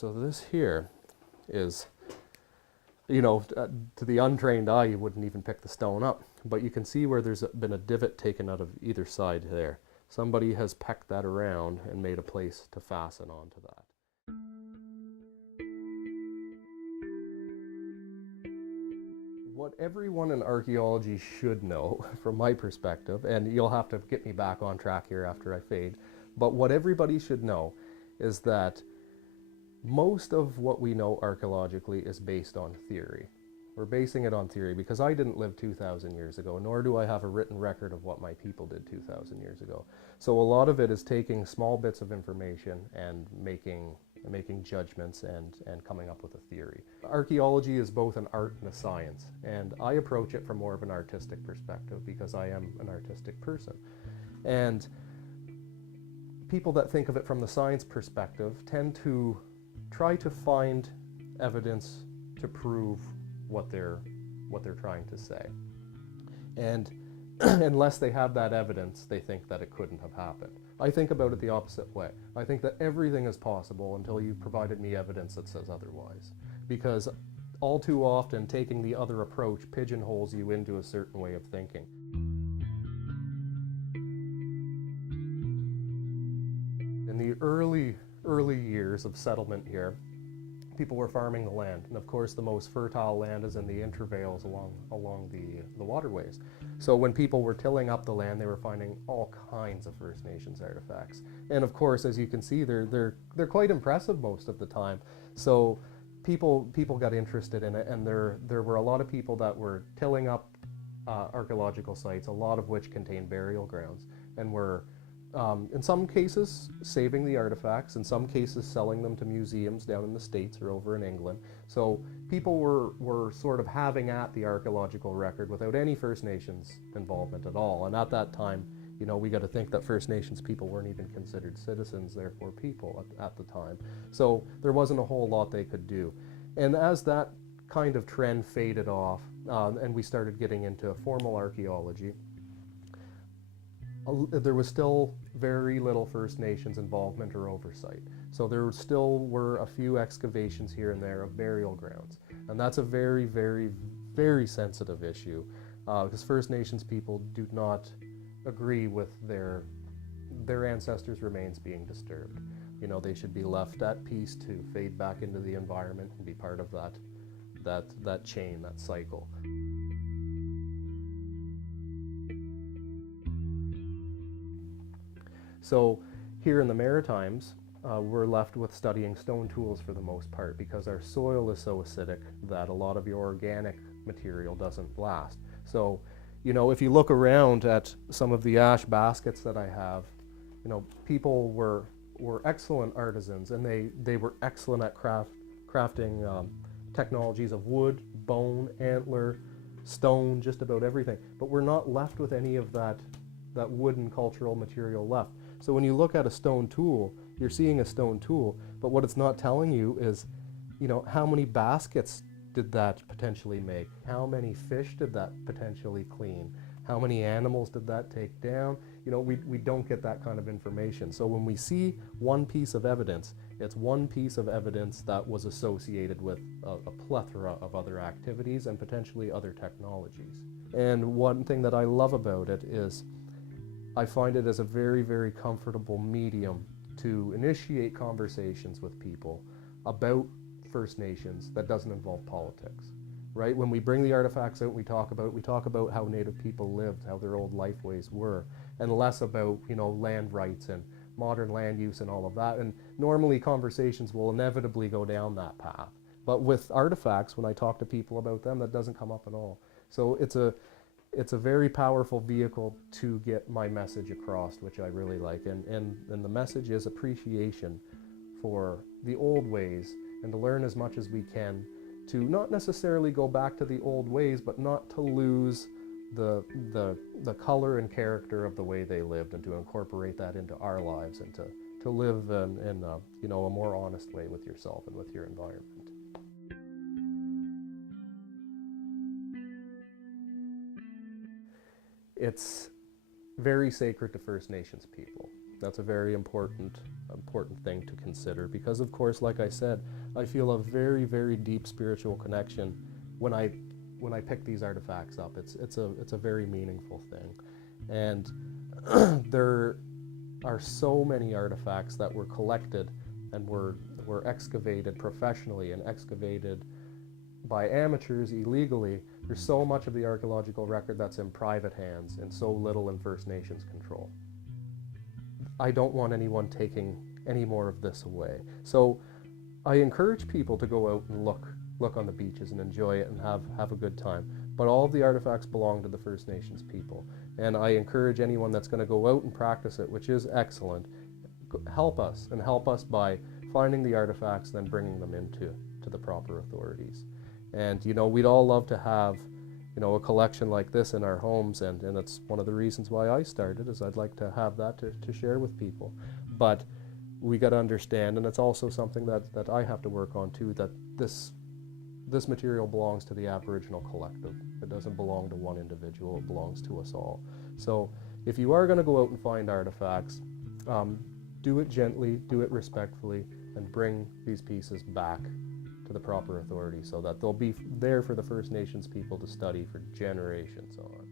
So this here is, you know, to the untrained eye, you wouldn't even pick the stone up. But you can see where there's been a divot taken out of either side there. Somebody has pecked that around and made a place to fasten onto that. What everyone in archaeology should know, from my perspective, and you'll have to get me back on track here after I fade, but what everybody should know is that most of what we know archaeologically is based on theory. We're basing it on theory because I didn't live 2,000 years ago, nor do I have a written record of what my people did 2,000 years ago. So a lot of it is taking small bits of information and making judgments and coming up with a theory. Archaeology is both an art and a science, and I approach it from more of an artistic perspective because I am an artistic person. And people that think of it from the science perspective tend to try to find evidence to prove what they're trying to say. And unless they have that evidence, they think that it couldn't have happened. I think about it the opposite way. I think that everything is possible until you've provided me evidence that says otherwise. Because all too often, taking the other approach pigeonholes you into a certain way of thinking. In the early years of settlement here, people were farming the land, and of course the most fertile land is in the intervales along the waterways. So when people were tilling up the land, they were finding all kinds of First Nations artifacts. And of course, as you can see, they're quite impressive most of the time. So people got interested in it, and there were a lot of people that were tilling up archaeological sites, a lot of which contained burial grounds, and were in some cases saving the artifacts, in some cases selling them to museums down in the States or over in England. So people were sort of having at the archaeological record without any First Nations involvement at all. And at that time, you know, we got to think that First Nations people weren't even considered citizens, therefore people at the time. So there wasn't a whole lot they could do. And as that kind of trend faded off, and we started getting into formal archaeology, there was still very little First Nations involvement or oversight. So there still were a few excavations here and there of burial grounds. And that's a very, very, very sensitive issue because First Nations people do not agree with their ancestors' remains being disturbed. You know, they should be left at peace to fade back into the environment and be part of that chain, that cycle. So here in the Maritimes, we're left with studying stone tools for the most part because our soil is so acidic that a lot of your organic material doesn't last. So, you know, if you look around at some of the ash baskets that I have, you know, people were excellent artisans, and they were excellent at crafting technologies of wood, bone, antler, stone, just about everything. But we're not left with any of that wooden cultural material left. So when you look at a stone tool, you're seeing a stone tool, but what it's not telling you is, you know, how many baskets did that potentially make? How many fish did that potentially clean? How many animals did that take down? You know, we don't get that kind of information. So when we see one piece of evidence, it's one piece of evidence that was associated with a plethora of other activities and potentially other technologies. And one thing that I love about it is I find it as a very, very comfortable medium to initiate conversations with people about First Nations that doesn't involve politics, right? When we bring the artifacts out, we talk about how Native people lived, how their old lifeways were, and less about, you know, land rights and modern land use and all of that. And normally conversations will inevitably go down that path. But with artifacts, when I talk to people about them, that doesn't come up at all. So it's a very powerful vehicle to get my message across, which I really like. And the message is appreciation for the old ways and to learn as much as we can to not necessarily go back to the old ways, but not to lose the color and character of the way they lived, and to incorporate that into our lives, and to live in you know, a more honest way with yourself and with your environment. It's very sacred to First Nations people. That's a very important thing to consider, because of course, like I said, I feel a very, very deep spiritual connection when I pick these artifacts up. It's a very meaningful thing. And there are so many artifacts that were collected and were excavated professionally and excavated by amateurs illegally. There's so much of the archaeological record that's in private hands and so little in First Nations control. I don't want anyone taking any more of this away. So I encourage people to go out and look on the beaches and enjoy it and have a good time. But all of the artifacts belong to the First Nations people. And I encourage anyone that's going to go out and practice it, which is excellent, help us by finding the artifacts, then bringing them into the proper authorities. And we'd all love to have a collection like this in our homes, and that's one of the reasons why I started, is I'd like to have that to share with people. But we got to understand, and it's also something that I have to work on too, that this material belongs to the Aboriginal collective. It doesn't belong to one individual, it belongs to us all. So if you are going to go out and find artifacts, do it gently, do it respectfully, and bring these pieces back to the proper authority so that they'll be there for the First Nations people to study for generations on.